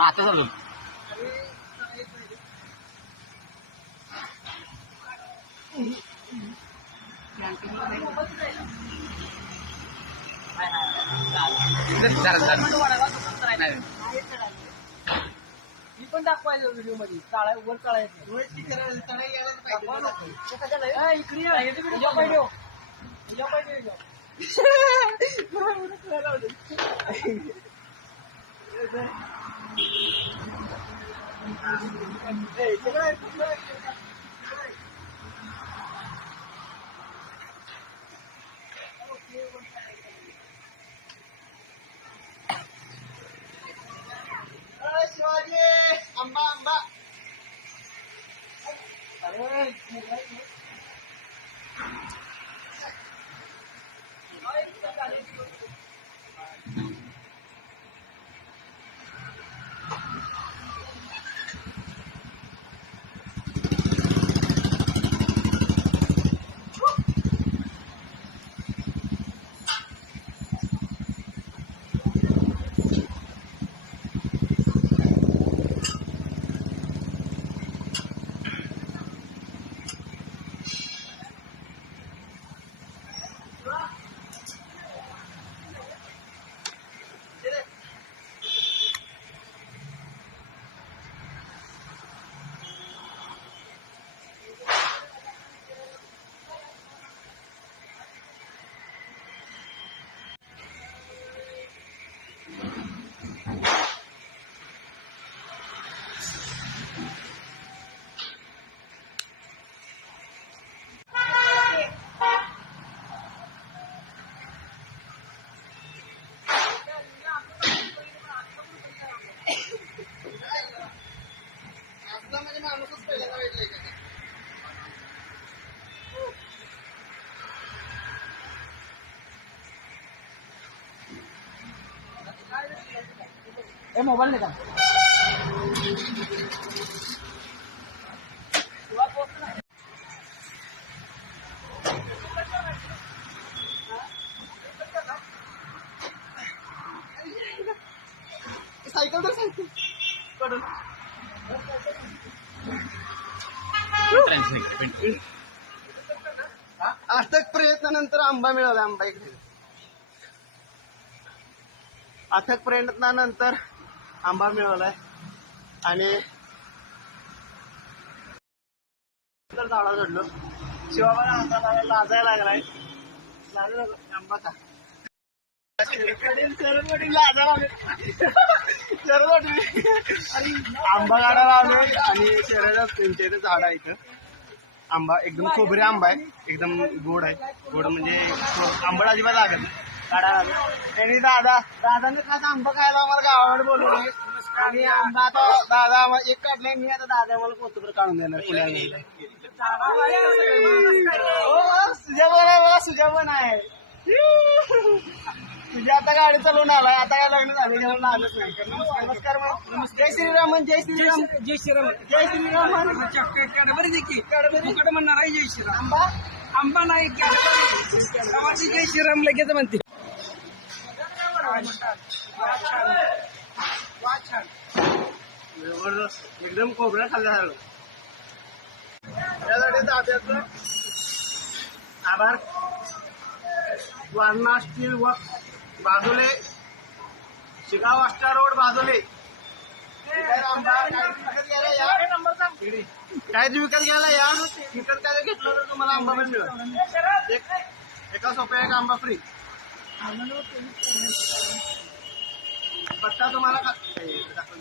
आता चालू ही पण दाखवायचं व्हिडिओमध्ये चाळा वर चाळायचं. इकडे पाहिजे हो. तुझ्या ए मोबाईल नाही का सायकल तर सायकल. कडून. अथक प्रयत्नानंतर आंबा मिळाला आंबा इकडे. अथक प्रयत्नानंतर आंबा मिळवलाय. आणि तर झाडा चढलो शिवाबाला हातात लाजायला लागलाय. लाजायला आंबा का आंबा आणि शहराला त्यांच्या झाड आहे इथं. आंबा एकदम खोबरे आंबा आहे. एकदम गोड आहे. गोड म्हणजे आंबा अजिबात लागत नाही. आणि दादा दादाने खास आंबा खायला आम्हाला गावाकडे बोलवले. आणि आंबा आता दादा एक काढलाय मी आता दादा आम्हाला कोथबर काढून देणार पुण्याला हो सुजा पण आहे बघा सुजा पण आहे. तुझी आता गाडी चालवून आलाय आता काय लग्न झालं जेवण आलंच नाही. नमस्कार. जय श्रीराम जय श्रीराम. जय श्रीराम जय श्रीराम कॅडबरी देखील कॅडबरी. म्हणणार आहे जय श्रीराम. आंबा? आंबा नाही जय श्रीराम लगेच म्हणते. एकदम खोबऱ्या खाल्ल्यासारखं त्यासाठी दाद्याचं आभार वारणा स्टील व बाजूले शिगाव आष्टा रोड बाजूले काहीच विकत घ्यायला या विकत घ्यायला काय घेतलं तर तुम्हाला आंबा पण मिळेल एका सोप्या एक आंबा फ्री पत्ता तुम्हाला का-